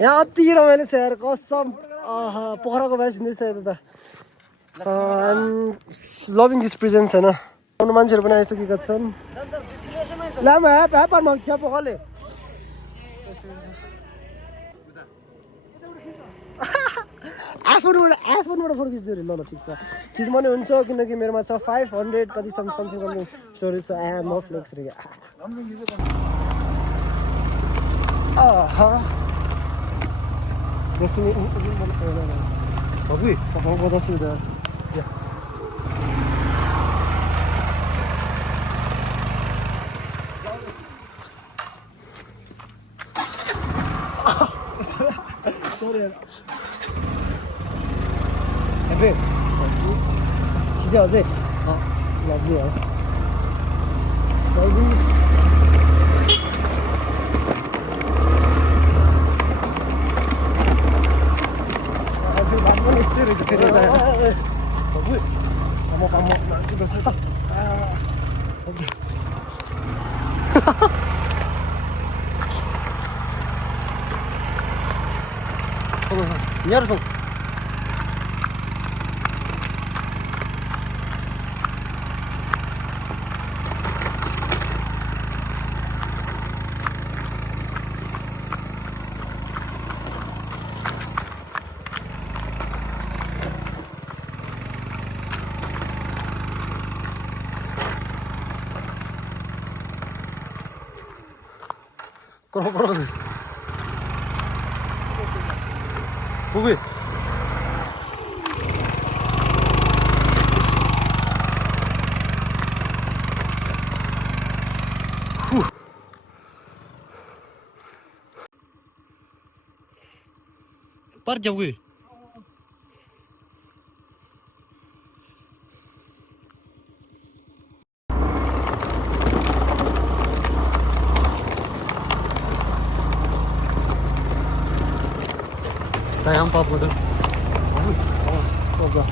यहाँ अति रमाइलो छ यार कसम पोखराको भाइस नै छ यता त आइएम लभिङ दिस प्रेजेन्स होइन आउनु मान्छेहरू पनि आइसकेका छन् लामा पेपरमा क्या पोखरले आइफोनबाट फोटो खिच्दै ल ठिक छ खिच्नु पनि हुन्छ किनकि मेरोमा छ 500 कति समथिङ स्टोरेज छ आई हेभ नो फ्लेक्स रे Hey, किती अझै लाग्यो है 열어서 걸어서 보기 पर जाओगे 大洋跑步的。我操！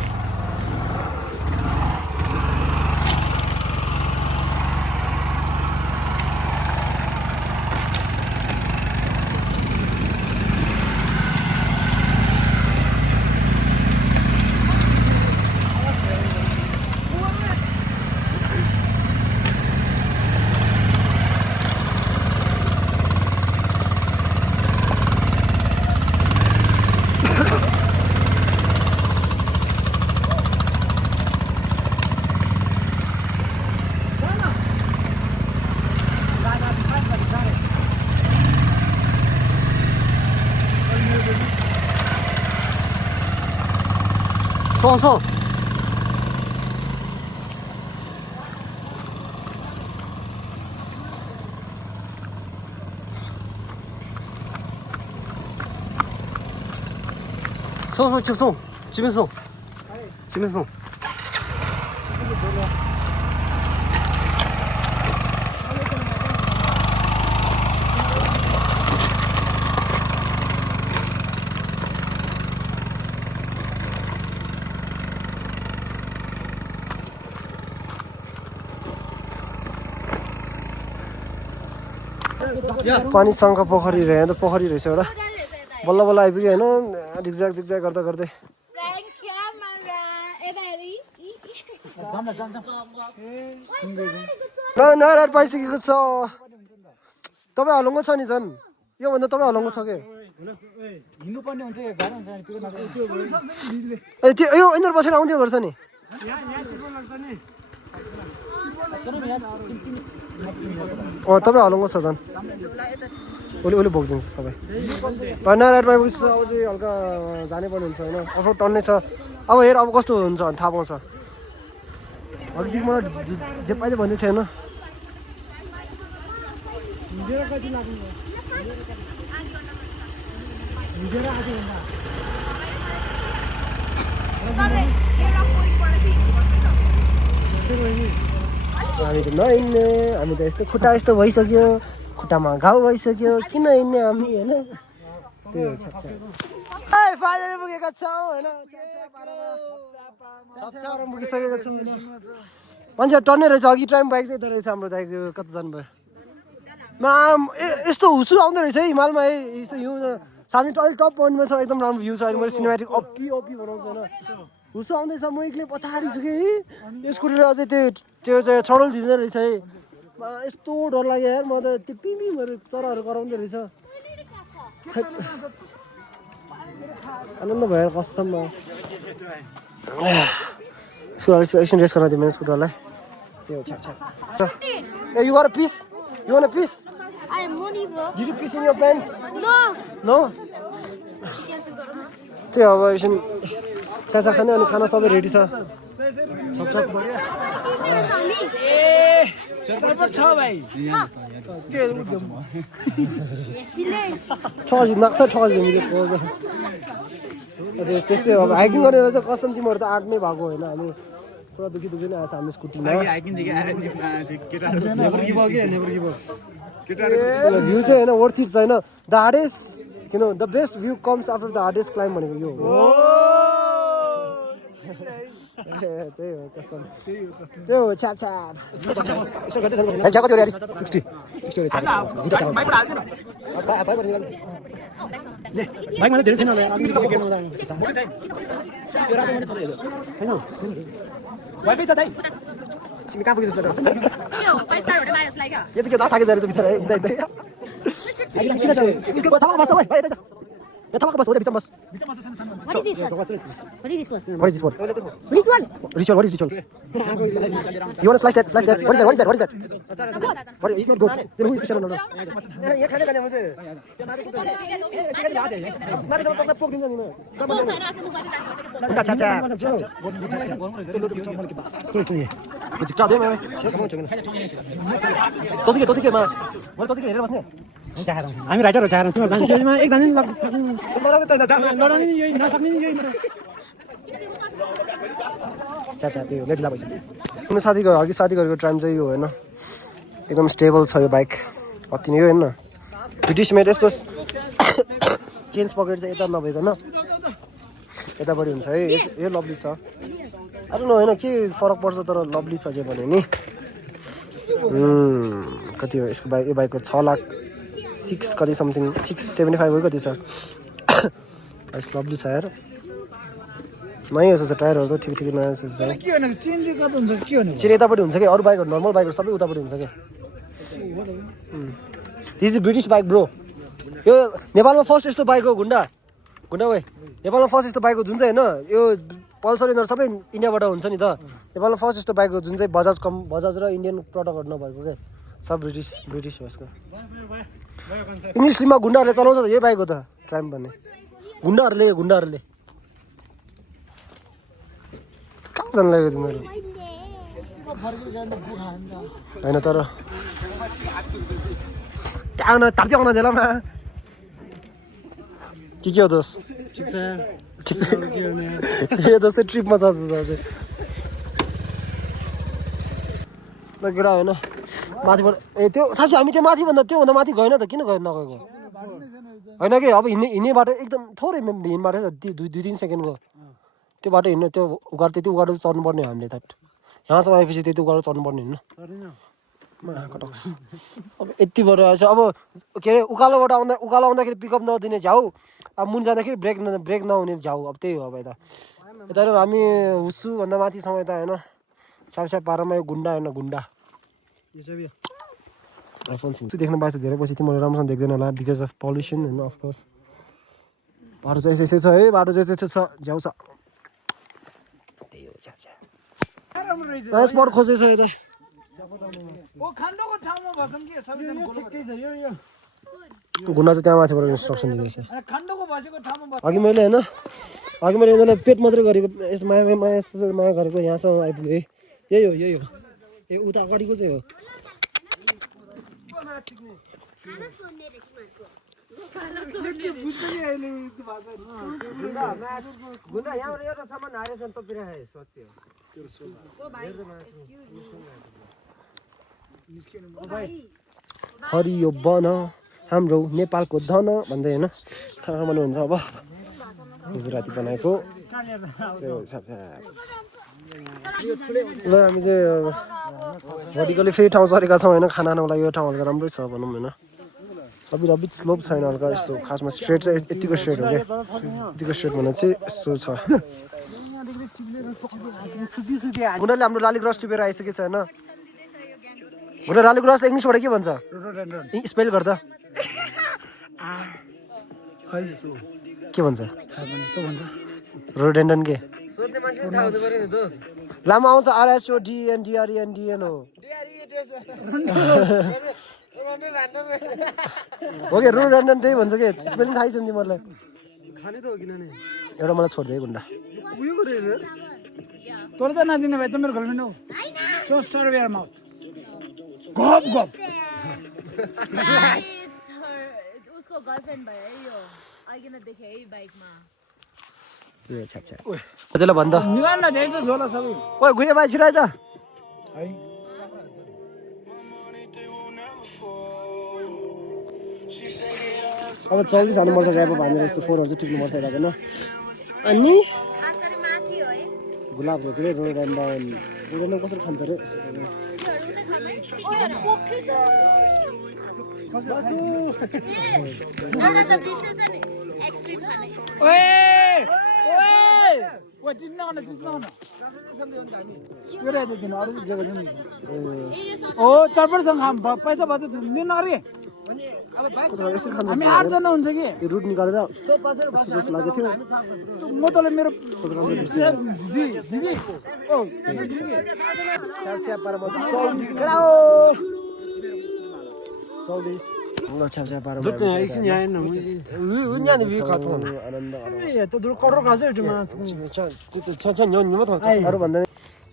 送。送就送，随便送，随便送。पानीसँग पोखरी रहे त पोखरी रहेछ एउटा बल्ल बल्ल आइपुग्यो होइन झिकझ्याक गर्दा गर्दै नराट पाइसकेको छ तपाईँ हलुङ्गो छ नि झन् योभन्दा तपाईँ हलुङ्गो छ के हिँड्नुपर्ने हुन्छ गाह्रो हुन्छ त्यो यो यिनीहरू बसेर आउँथ्यो गर्छ नि तपाईँ हलुङ्गो छ झन् उसले बोकिदिन्छ सबै नरायणमा अब चाहिँ हल्का जानै पर्ने हुन्छ होइन अफरोड टन्ने छ अब हेर अब कस्तो हुन्छ भने थाहा पाउँछ अघि मलाई जे पाइले भन्दै थिएन हामी त नहिँड्ने हामी त यस्तो खुट्टा यस्तो भइसक्यो खुट्टामा घाउ भइसक्यो किन हिँड्ने हामी होइन त्यो फाइनली पुगेका छौँ होइन पुगिसकेका छौँ मान्छे टन्ने रहेछ अघि टाइम बाइक चाहिँ यता रहेछ हाम्रो दाइको कता जानुभयो यस्तो हुसु आउँदो रहेछ है हिमालमा है यस्तो हिउँ सामी अलिक टप पोइन्टमा छ एकदम राम्रो भ्यू छ अहिले मैले सिनेमेटिक अप्पी बनाउँछु होइन हुसु आउँदैछ म एक्लै पछाडि छु कि यो स्कुटीले अझै त्यो चाहिँ चढल दिँदै रहेछ है यस्तो डर लाग्यो यार म त त्यो पिम्पीहरू चराहरू कराउँदो रहेछ आनन्द भयो कसम स्कुटरलाई एकछिन रेस्ट गर्न दिएँ मैले स्कुटरलाई त्यो छ्याप you got a piece you want a piece I am money, bro. Did you piss in your pants? No. त्यही अब एकछिन चिया खाने अनि खाना सबै रेडी छ छपछप भयो ठगी नक्सा ठगी त्यस्तै अब हाइकिङ गरेर चाहिँ कसम तिमीहरू त आँट्नै भएको होइन हामी पुरा दुखी नै आएको छ हाम्रो स्कुटीमा भ्यू चाहिँ होइन वर्थ इट छैन द हार्डेस्ट किन the best view comes after the hardest climb भनेको यो हो त्यही हो कसम त्यही हो छ्याप कति हो 60 बाइकमा धेरै छैन वाइफाई छ दाइ तिमी कहाँ पुग्यो जस्तो यो 5 स्टार होटलमा यसलाई क्या यो चाहिँ के थाके जारे बिचारा हिँड्दै किन छ यसको थाहा बस्छ भाइ यता छ यो थाहा बस्छ बिचमा बस What is this one? What is this one? What is this one? Which one? Ritual, what is ritual? You want to slice that? What is that? What is not good? Then who is Cristiano Ronaldo? ये खाने का नहीं मुझे मारे सब पकड़ पोक देंगे नहीं अच्छा कुछ चिपका दे मैं तो के मैं बोल तो के हेरे बसने हामी राइटर हो चाहरा तिम्रो जान्दिमा एक जान्दिन लडाउने त लडाउने नि यही नसक्ने नि यही मेरो चाचा त्यो लेट ला भइसक्यो तिम्रो साथीको अघि साथीहरुको टाइम चाहिँ यो हैन एकदम स्टेबल छ यो बाइक अति नै हो हैन ब्रिटिश मेड यसको चेन्ज पकेट चाहिँ यता नभइकन यतापट्टि हुन्छ है यो लभली छ अरू न होइन के फरक पर्छ तर लभली छ जे भन्यो नि कति हो यसको बाइक यो बाइकको 6,06,000 कति समथिङ 675 हो कति छ प्राइस लभली छ यार नयाँ जस्तो छ टायरहरू त ठिक ठिक नयाँ जस्तो छ के भने चेन्ज कता हुन्छ के भने चिर यतापट्टि हुन्छ कि अरू बाइकहरू नर्मल बाइकहरू सबै उतापट्टि हुन्छ कि this is British bike bro यो नेपालमा फर्स्ट यस्तो बाइक हो गुन्डा वे नेपालमा फर्स्ट यस्तो बाइक हो जुन चाहिँ होइन यो पल्सर यिनीहरू सबै इन्डियाबाट हुन्छ नि त नेपालमा फर्स्ट यस्तो बाइक हो जुन चाहिँ बजाज र इन्डियन प्रडक्टहरू नभएको क्या सब ब्रिटिस हो यसको इङ्ग्लिस फिल्ममा गुन्डाहरूले चलाउँछ त यही बाइक हो त ट्राइम भन्ने गुन्डाहरूले कहाँ जानु लाग्यो तिनीहरू होइन तर त्यहाँ ताप्दै आउन देलामा के हो दोस्त ठिक छ यो दोस्तै ट्रिपमा छ लगेर होइन माथिबाट त्यो साँच्चै हामी त्यो माथिभन्दा त्योभन्दा माथि गएन त किन नगएको होइन कि अब हिँड्ने बाटो एकदम थोरै हिँड्ने बाटो छ 2-3 सेकेन्डको त्यो बाटो हिँड्नु त्यो त्यति उगाडो चढ्नुपर्ने हो हामीले त यहाँसम्म आएपछि त्यति उगाडो चढ्नुपर्ने होइन कटक्स अब यतिबाट आएछ अब के अरे उकालो आउँदाखेरि पिकअप नदिने झ्याउ अब मुन जाँदाखेरि ब्रेक नहुने झ्याउ अब त्यही हो अब यता हामी हुस्सु भन्दा माथिसम्म यता होइन छ्याप पारामा यो गुन्डा होइन गुन्डा आइफोन देख्न पाएछ धेरै पछि तिमीले राम्रोसँग देख्दैन होला बिकज अफ पल्युसन होइन अफकोर्स बाटो चाहिँ यसै छ है बाटो चाहिँ यस्तो छ झ्याउ छ त्यही हो छ्याप स्पट खोजेछ यता गुन्डा चाहिँ त्यहाँ माथिबाट इन्स्ट्रक्सन दिँदैछ अघि मैले यिनीहरूलाई पेट मात्रै गरेको यस माया गरेको यहाँसम्म आइपुगेँ यही हो ए उता अगाडिको चाहिँ हो गुन्डा यहाँबाट एउटा सामान हारेछ नि तपिरहेको सच्ची हरियो बन हाम्रो नेपालको धन भन्दै होइन खाना हुन्छ अब गुजराती बनाएको ल हामी चाहिँ भर्टिकली फेरि ठाउँ सरेका छौँ होइन खाना खानको लागि यो ठाउँ हल्का राम्रै छ भनौँ होइन सबै रबिट स्लोप छैन हल्का यस्तो खासमा स्ट्रेट चाहिँ यतिको स्ट्रेट हो क्या यतिको स्ट्रेट भने चाहिँ यस्तो छ उनीहरूले हाम्रो लालीग्रास टिपेर आइसकेको छ होइन उनीहरू लालीग्रासलाई इङ्ग्लिसबाट के भन्छ स्पेल गर्दा के भन्छ रोडेन्डन के लामो आउँछ RSODENDRENDN हो कि रोडेन्डन त्यही भन्छ कि स्पेलिङ थाहै छ नि तिमीहरूलाई एउटा मलाई छोडिदिए गुन्डा तोर त नदिने भाइ त मेरो गर्लफ्रेन्ड हो सो सरी यार माउथ गप उसको गर्लफ्रेन्ड भयो है यो अघिन देखे है बाइकमा यो छ्याप अझैलाई भन्दा निगान न जाइज झोला सबै ओइ गुये भाइ छिराइज है अब चल्दै जानुपर्छ ड्राइभर भनेर यस्तो फोरहरू चाहिँ टिप्नुपर्छ यताको न अनि खास गरी माथि हो है गुलाबको के अरे रोडेन्डन कसरी खान्छ रे पैसा बच्चा दिनु नगरी यसरी खान्छ हामी 8 जना हुन्छ कि यो रुट निकालेर जस्तो लागेको थियो म तँलाई मेरो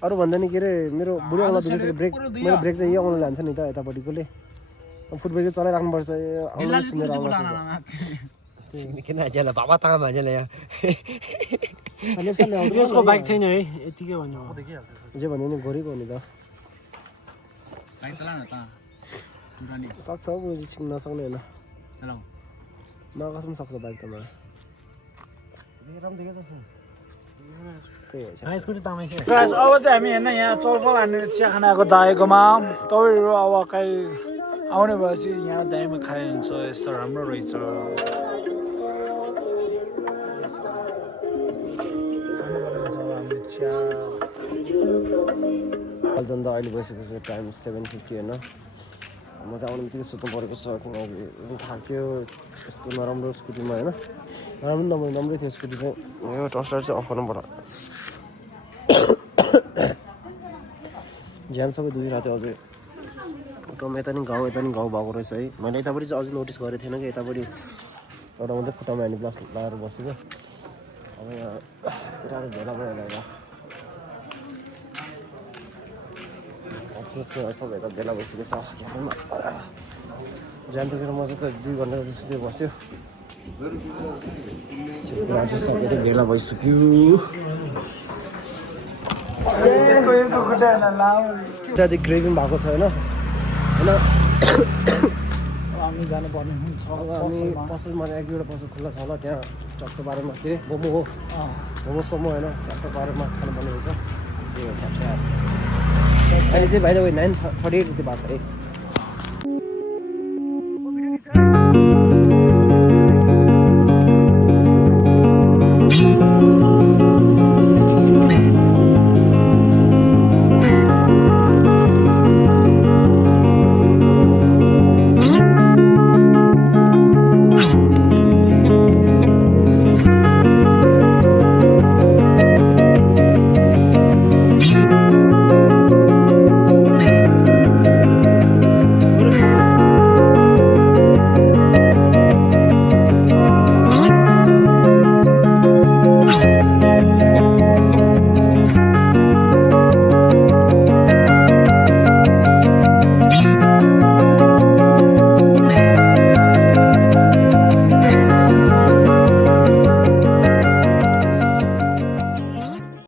अरू भन्दा नि के अरे मेरो बुढी औँला दुखेको ब्रेक मेरो ब्रेक चाहिँ यही औँला लान्छ नि त यतापट्टिकोले फुट ब्रेक चलाइराख्नुपर्छ सुनेर यसको बाइक छैन है यतिकै भन्नु जे भन्यो नि घोरेको हो नि त सक्छ हौ नसक्ने होइन नकसम सक्छ बाइक त मलाई त्यही हो गाइस अब चाहिँ हामी होइन यहाँ चलफल हानेर चिया खान आएको दाइकोमा तपाईँहरू अब कहीँ आउने भएपछि यहाँ दाइमा खाइन्छ यस्तो राम्रो रहेछ हामी चिया अल्झन त अहिले बसेको टाइम 7:50 होइन म चाहिँ आउने बित्तिकै सुत्नु परेको छ किनकि थाक्यो यस्तो नराम्रो स्कुटीमा होइन राम्रै थियो स्कुटी चाहिँ यो टर्चलाइट चाहिँ अफ गर्नु पर्यो ज्यान सबै दुखिरहेको थियो अझै यता नि गाउँ भएको रहेछ है मैले यतापट्टि चाहिँ अझै नोटिस गरेको थिएन कि यतापट्टि एउटा मात्रै खुट्टामा ह्यान्ड ग्लास लगाएर बसेको अब यहाँ पुरा भेला भयो होला सबै यता भेला भइसकेको छ क्याफेमा ज्यान दुखेर मजाको 2 घन्टा जस्तो बस्यो सबैले भेला भइसक्यो त्यहाँदेखि क्रेभिङ भएको छ होइन हामी जानुपर्ने हुन्छ अब हामी पसलमा एक दुईवटा पसल खुल्ला छ होला त्यहाँ चक्क बारेमा के अरे मोमो हो मोमो सोमो होइन चक्क बारेमा खानुपर्ने रहेछ त्यही हो अहिले चाहिँ भाइ 9:38 जति भएको छ है